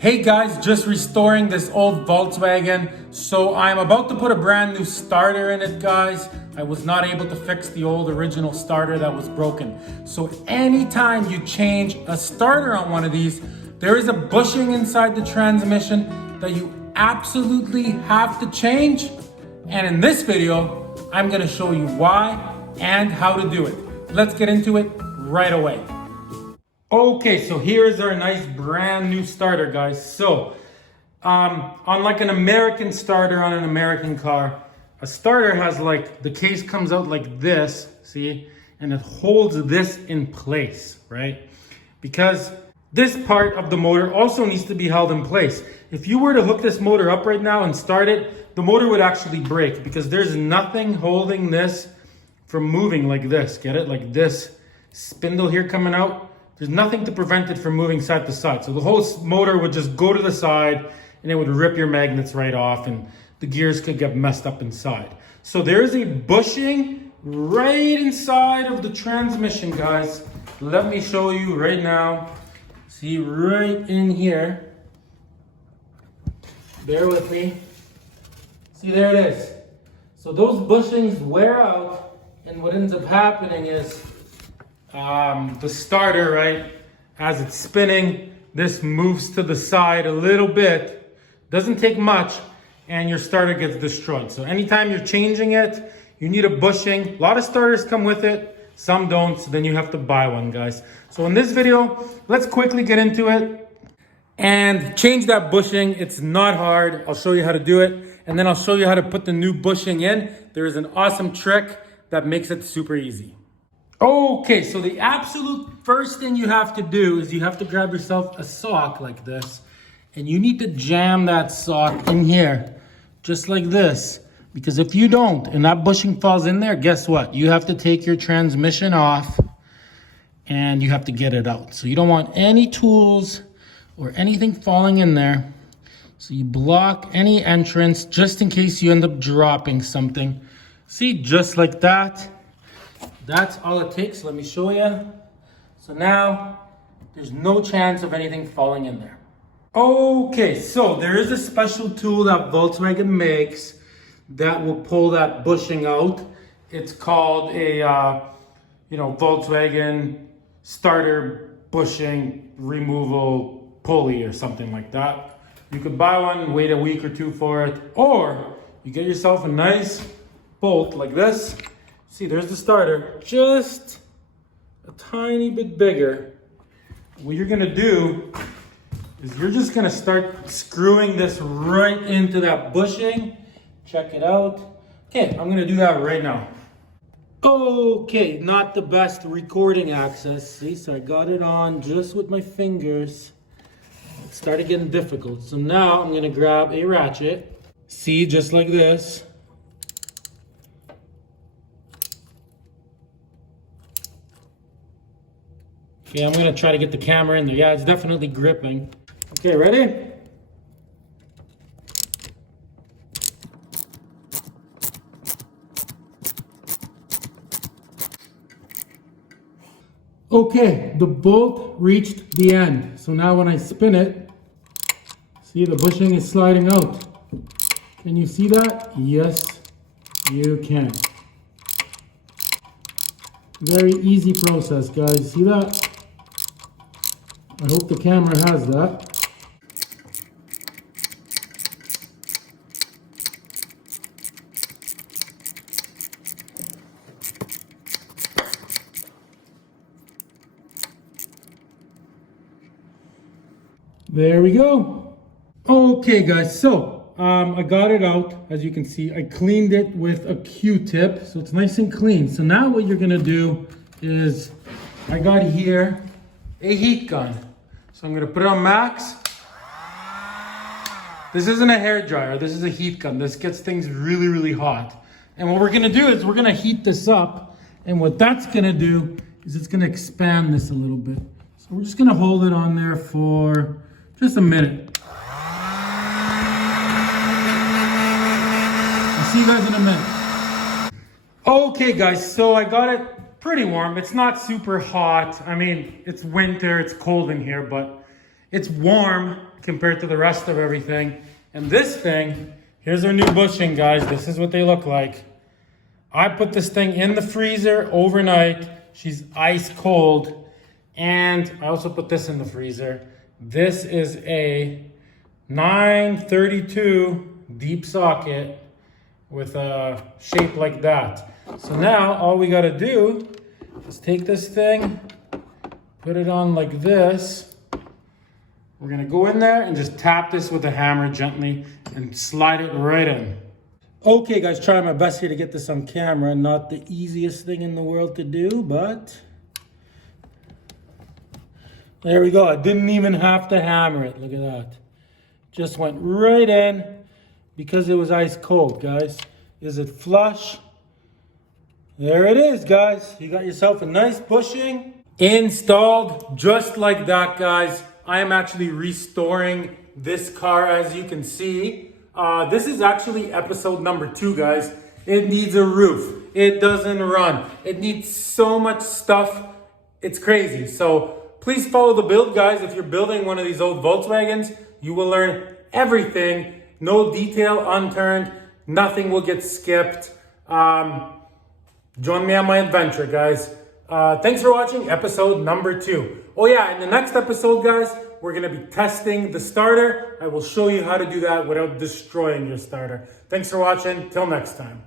Hey guys, just restoring this old Volkswagen. So I'm about to put a brand new starter in it, guys. I was not able to fix the old original starter that was broken. So anytime you change a starter on one of these, there is a bushing inside the transmission that you absolutely have to change. And in this video, I'm gonna show you why and how to do it. Let's get into it right away. Okay, so here's our nice brand new starter, guys. So, unlike an American starter on an American car, a starter has like, the case comes out like this, see? And it holds this in place, right? Because this part of the motor also needs to be held in place. If you were to hook this motor up right now and start it, the motor would actually break because there's nothing holding this from moving like this. Get it? Like this spindle here coming out. There's nothing to prevent it from moving side to side. So the whole motor would just go to the side and it would rip your magnets right off and the gears could get messed up inside. So there is a bushing right inside of the transmission, guys. Let me show you right now. See, right in here. Bear with me. See, there it is. So those bushings wear out and what ends up happening is the starter, right, as it's spinning, this moves to the side a little bit, doesn't take much, and your starter gets destroyed. So anytime you're changing it, you need a bushing. A lot of starters come with it, some don't, so then you have to buy one, guys. So in this video, let's quickly get into it and change that bushing. It's not hard. I'll show you how to do it, and then I'll show you how to put the new bushing in. There is an awesome trick that makes it super easy. Okay, so the absolute first thing you have to do is you have to grab yourself a sock like this, and you need to jam that sock in here, just like this. Because if you don't, and that bushing falls in there, guess what? You have to take your transmission off, and you have to get it out. So you don't want any tools or anything falling in there. So you block any entrance, just in case you end up dropping something. See, just like that. That's all it takes. Let me show you. So now there's no chance of anything falling in there. Okay, so there is a special tool that Volkswagen makes that will pull that bushing out. It's called a Volkswagen starter bushing removal pulley or something like that. You could buy one and wait a week or two for it, or you get yourself a nice bolt like this. See, there's the starter, just a tiny bit bigger. What you're gonna do is you're just gonna start screwing this right into that bushing. Check it out. Okay, I'm gonna do that right now. Okay, not the best recording access. See, so I got it on just with my fingers. It started getting difficult. So now I'm gonna grab a ratchet. See, just like this. Okay, I'm gonna try to get the camera in there. Yeah, it's definitely gripping. Okay, ready? Okay, the bolt reached the end. So now when I spin it, see the bushing is sliding out. Can you see that? Yes, you can. Very easy process, guys. See that? I hope the camera has that. There we go. Okay, guys, so I got it out. As you can see, I cleaned it with a Q-tip, so it's nice and clean. So now what you're gonna do is, I got here a heat gun. So I'm gonna put it on max. This isn't a hair dryer, this is a heat gun. This gets things really, really hot. And what we're gonna do is we're gonna heat this up. And what that's gonna do is it's gonna expand this a little bit. So we're just gonna hold it on there for just a minute. I'll see you guys in a minute. Okay guys, so I got it pretty warm. It's not super hot. I mean, it's winter, it's cold in here, but It's warm compared to the rest of everything. And this thing, here's our new bushing, guys. This is what they look like. I put this thing in the freezer overnight. She's ice cold. And I also put this in the freezer. This is a 932 deep socket with a shape like that. So now all we gotta do is take this thing, put it on like this. We're gonna go in there and just tap this with a hammer gently and slide it right in. Okay guys, trying my best here to get this on camera. Not the easiest thing in the world to do, but there we go. I didn't even have to hammer it. Look at that. Just went right in because it was ice cold, guys. Is it flush? There it is, guys. You got yourself a nice bushing installed just like that, guys. I am actually restoring this car, as you can see. This is actually episode number 2, guys. It needs a roof. It doesn't run. It needs so much stuff. It's crazy. So please follow the build, guys. If you're building one of these old Volkswagens, you will learn everything. No detail unturned. Nothing will get skipped. Join me on my adventure, guys. Thanks for watching episode number 2. Oh yeah, in the next episode, guys, we're going to be testing the starter. I will show you how to do that without destroying your starter. Thanks for watching. Till next time.